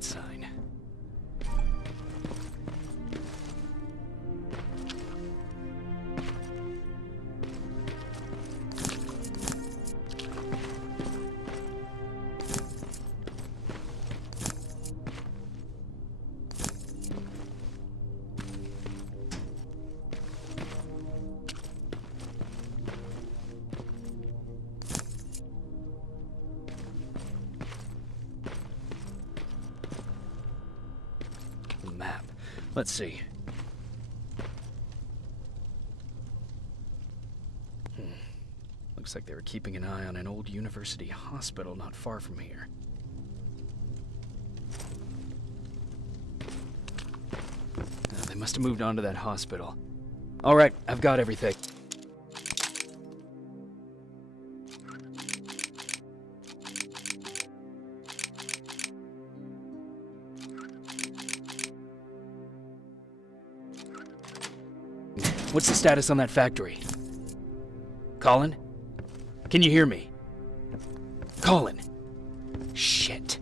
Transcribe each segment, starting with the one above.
good sign. Map. Let's see. Looks like they were keeping an eye on an old university hospital not far from here. They must have moved on to that hospital. All right, I've got everything. What's the status on that factory? Colin? Can you hear me? Colin! Shit.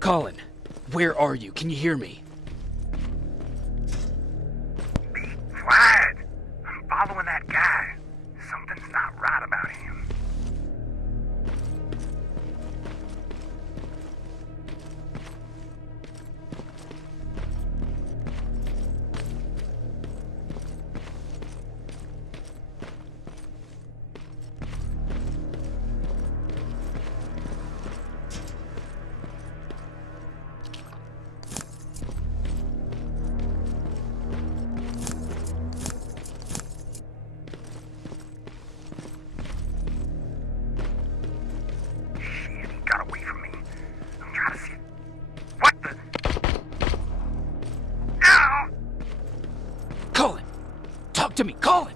Colin, where are you? Can you hear me? Be quiet! I'm following that guy. Something's not right about him. Talk to me, Colin!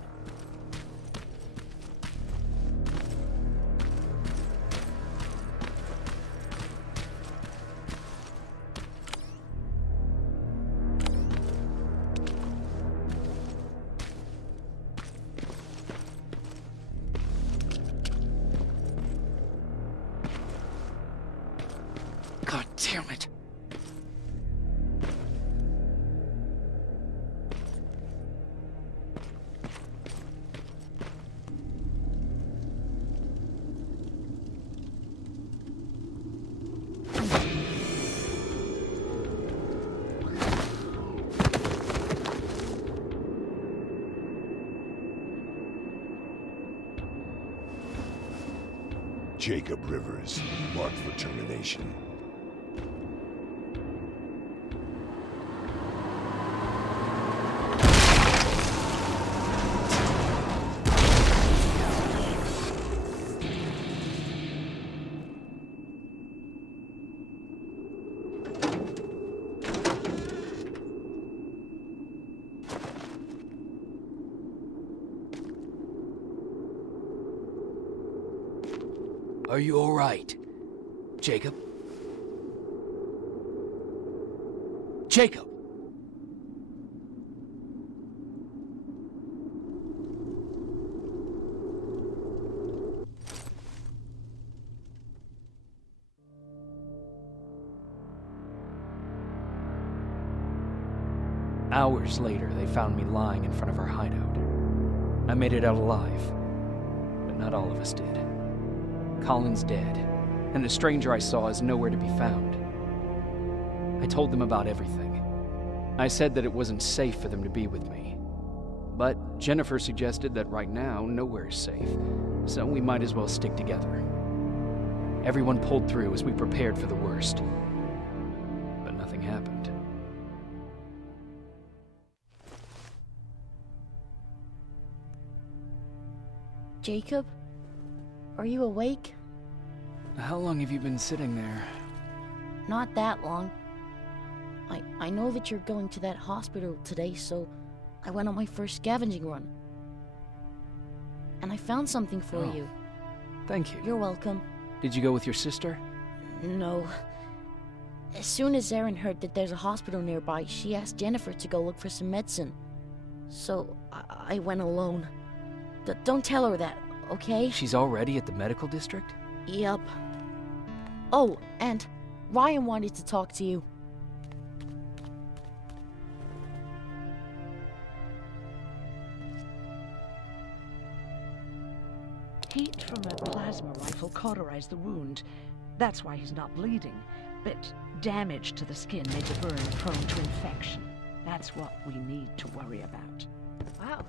God damn it. Jacob Rivers, marked for termination. Are you all right, Jacob? Jacob! Hours later, they found me lying in front of our hideout. I made it out alive, but not all of us did. Colin's dead, and the stranger I saw is nowhere to be found. I told them about everything. I said that it wasn't safe for them to be with me. But Jennifer suggested that right now, nowhere is safe, so we might as well stick together. Everyone pulled through as we prepared for the worst. But nothing happened. Jacob? Are you awake? How long have you been sitting there? Not that long. I know that you're going to that hospital today, so I went on my first scavenging run. And I found something for you. Thank you. You're welcome. Did you go with your sister? No. As soon as Erin heard that there's a hospital nearby, she asked Jennifer to go look for some medicine. So I went alone. Don't tell her that, okay? She's already at the medical district? Yep. Oh, and Ryan wanted to talk to you. Heat from a plasma rifle cauterized the wound. That's why he's not bleeding. But damage to the skin made the burn prone to infection. That's what we need to worry about. Wow.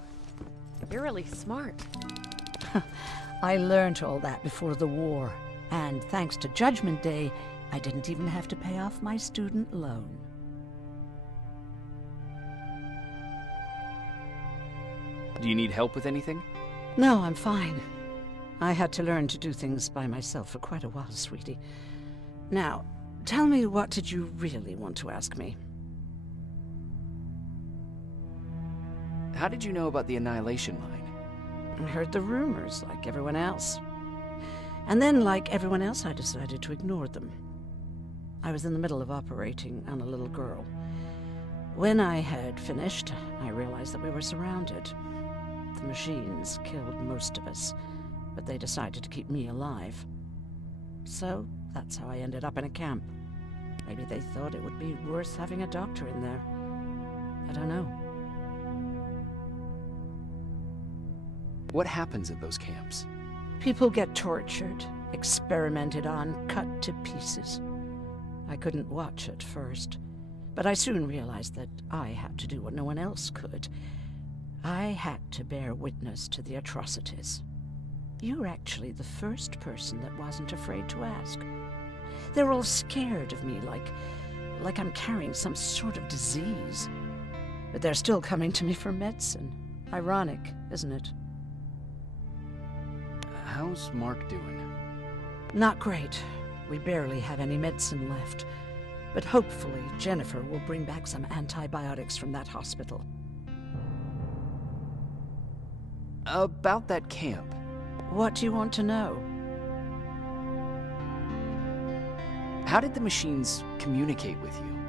You're really smart. I learned all that before the war. And thanks to Judgment Day, I didn't even have to pay off my student loan. Do you need help with anything? No, I'm fine. I had to learn to do things by myself for quite a while, sweetie. Now, tell me, what did you really want to ask me? How did you know about the Annihilation Line? I heard the rumors, like everyone else. And then, like everyone else, I decided to ignore them. I was in the middle of operating on a little girl. When I had finished, I realized that we were surrounded. The machines killed most of us, but they decided to keep me alive. So, that's how I ended up in a camp. Maybe they thought it would be worth having a doctor in there. I don't know. What happens at those camps? People get tortured, experimented on, cut to pieces. I couldn't watch at first, but I soon realized that I had to do what no one else could. I had to bear witness to the atrocities. You're actually the first person that wasn't afraid to ask. They're all scared of me, like I'm carrying some sort of disease. But they're still coming to me for medicine. Ironic, isn't it? How's Mark doing? Not great. We barely have any medicine left. But hopefully Jennifer will bring back some antibiotics from that hospital. About that camp. What do you want to know? How did the machines communicate with you?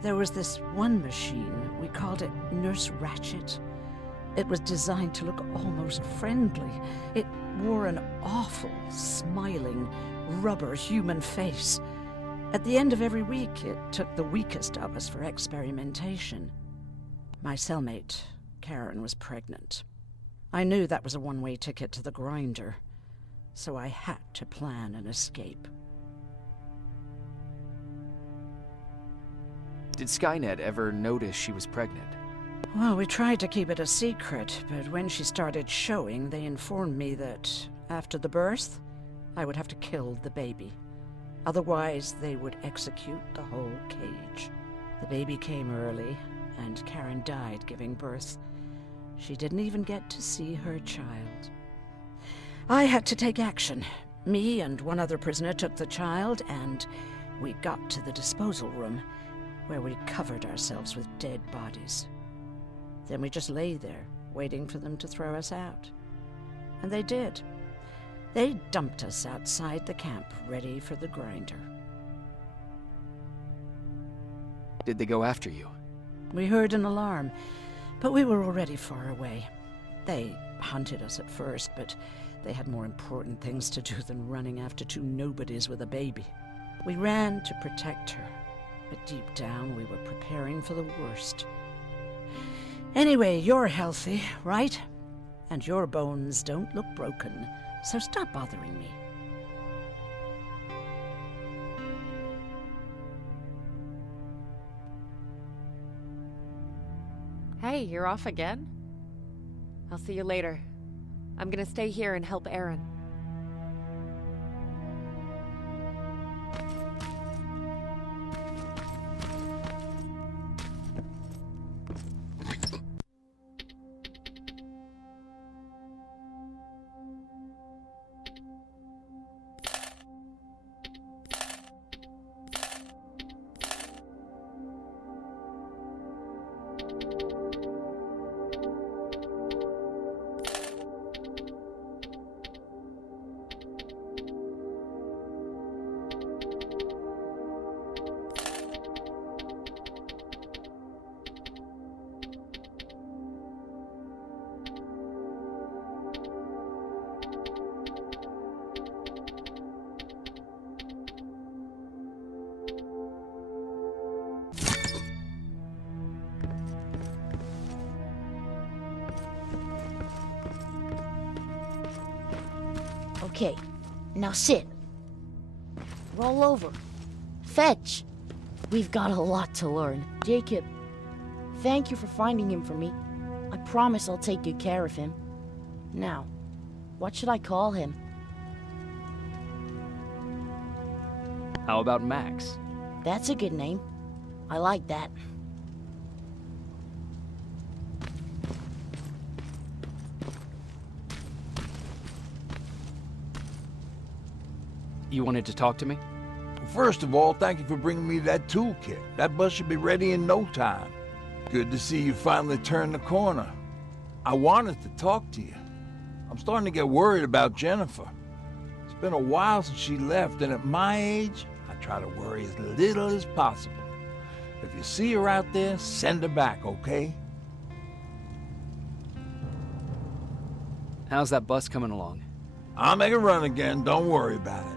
There was this one machine, we called it Nurse Ratchet. It was designed to look almost friendly. It wore an awful, smiling, rubber human face. At the end of every week, it took the weakest of us for experimentation. My cellmate, Karen, was pregnant. I knew that was a one-way ticket to the grinder, so I had to plan an escape. Did Skynet ever notice she was pregnant? Well, we tried to keep it a secret, but when she started showing, they informed me that after the birth, I would have to kill the baby. Otherwise, they would execute the whole cage. The baby came early, and Karen died giving birth. She didn't even get to see her child. I had to take action. Me and one other prisoner took the child, and we got to the disposal room, where we covered ourselves with dead bodies. Then we just lay there, waiting for them to throw us out. And they did. They dumped us outside the camp, ready for the grinder. Did they go after you? We heard an alarm, but we were already far away. They hunted us at first, but they had more important things to do than running after two nobodies with a baby. We ran to protect her, but deep down we were preparing for the worst. Anyway, you're healthy, right? And your bones don't look broken, so stop bothering me. Hey, you're off again? I'll see you later. I'm gonna stay here and help Aaron. Okay, now sit. Roll over. Fetch. We've got a lot to learn. Jacob, thank you for finding him for me. I promise I'll take good care of him. Now, what should I call him? How about Max? That's a good name. I like that. You wanted to talk to me? First of all, thank you for bringing me that toolkit. That bus should be ready in no time. Good to see you finally turned the corner. I wanted to talk to you. I'm starting to get worried about Jennifer. It's been a while since she left, and at my age, I try to worry as little as possible. If you see her out there, send her back, okay? How's that bus coming along? I'll make a run again, don't worry about it.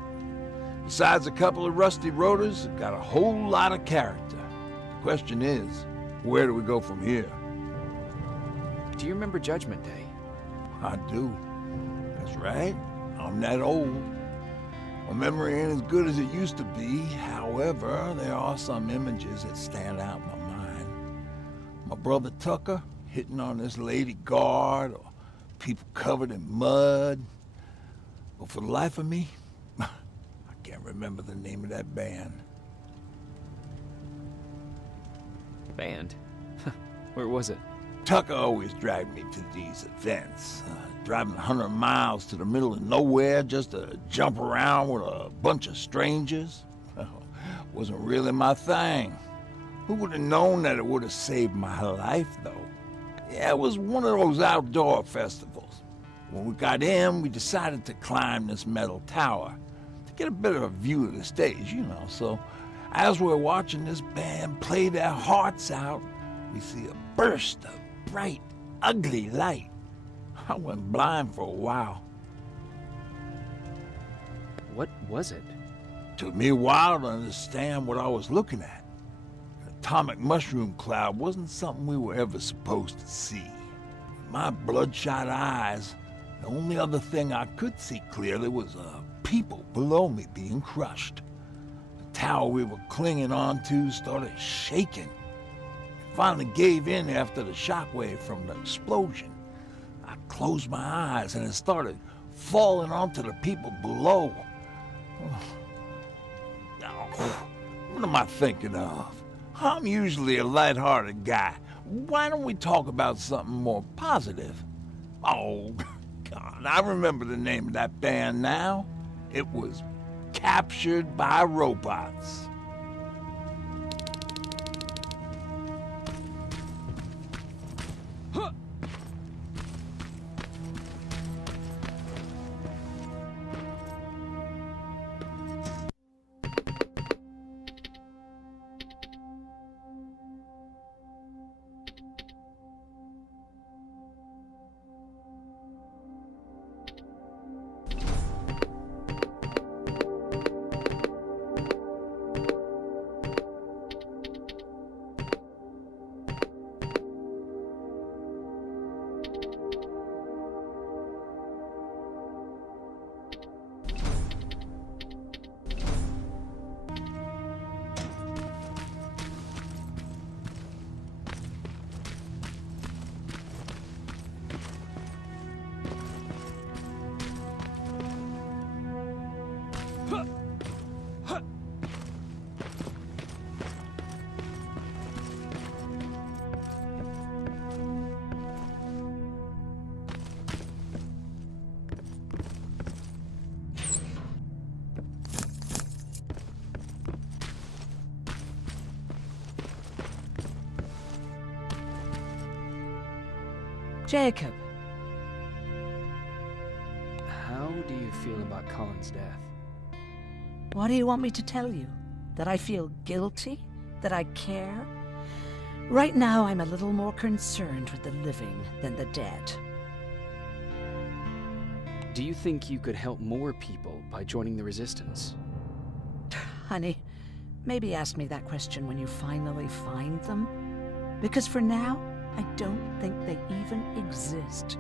Besides a couple of rusty rotors, it's got a whole lot of character. The question is, where do we go from here? Do you remember Judgment Day? I do. That's right. I'm that old. My memory ain't as good as it used to be. However, there are some images that stand out in my mind. My brother Tucker hitting on this lady guard, or people covered in mud. But for the life of me, I can't remember the name of that band. Band? Where was it? Tucker always dragged me to these events, driving 100 miles to the middle of nowhere just to jump around with a bunch of strangers. Wasn't really my thing. Who would have known that it would have saved my life, though? Yeah, it was one of those outdoor festivals. When we got in, we decided to climb this metal tower to get a better view of the stage, So as we're watching this band play their hearts out, we see a burst of bright, ugly light. I went blind for a while. What was it? Took me a while to understand what I was looking at. An atomic mushroom cloud wasn't something we were ever supposed to see. With my bloodshot eyes, the only other thing I could see clearly was people below me being crushed. The tower we were clinging onto started shaking. It finally gave in after the shockwave from the explosion. I closed my eyes and it started falling onto the people below. What am I thinking of? I'm usually a lighthearted guy. Why don't we talk about something more positive? Oh, God, I remember the name of that band now. It was Captured by Robots. Jacob. How do you feel about Colin's death? What do you want me to tell you? That I feel guilty? That I care? Right now, I'm a little more concerned with the living than the dead. Do you think you could help more people by joining the Resistance? Honey, maybe ask me that question when you finally find them. Because for now, I don't think they even exist.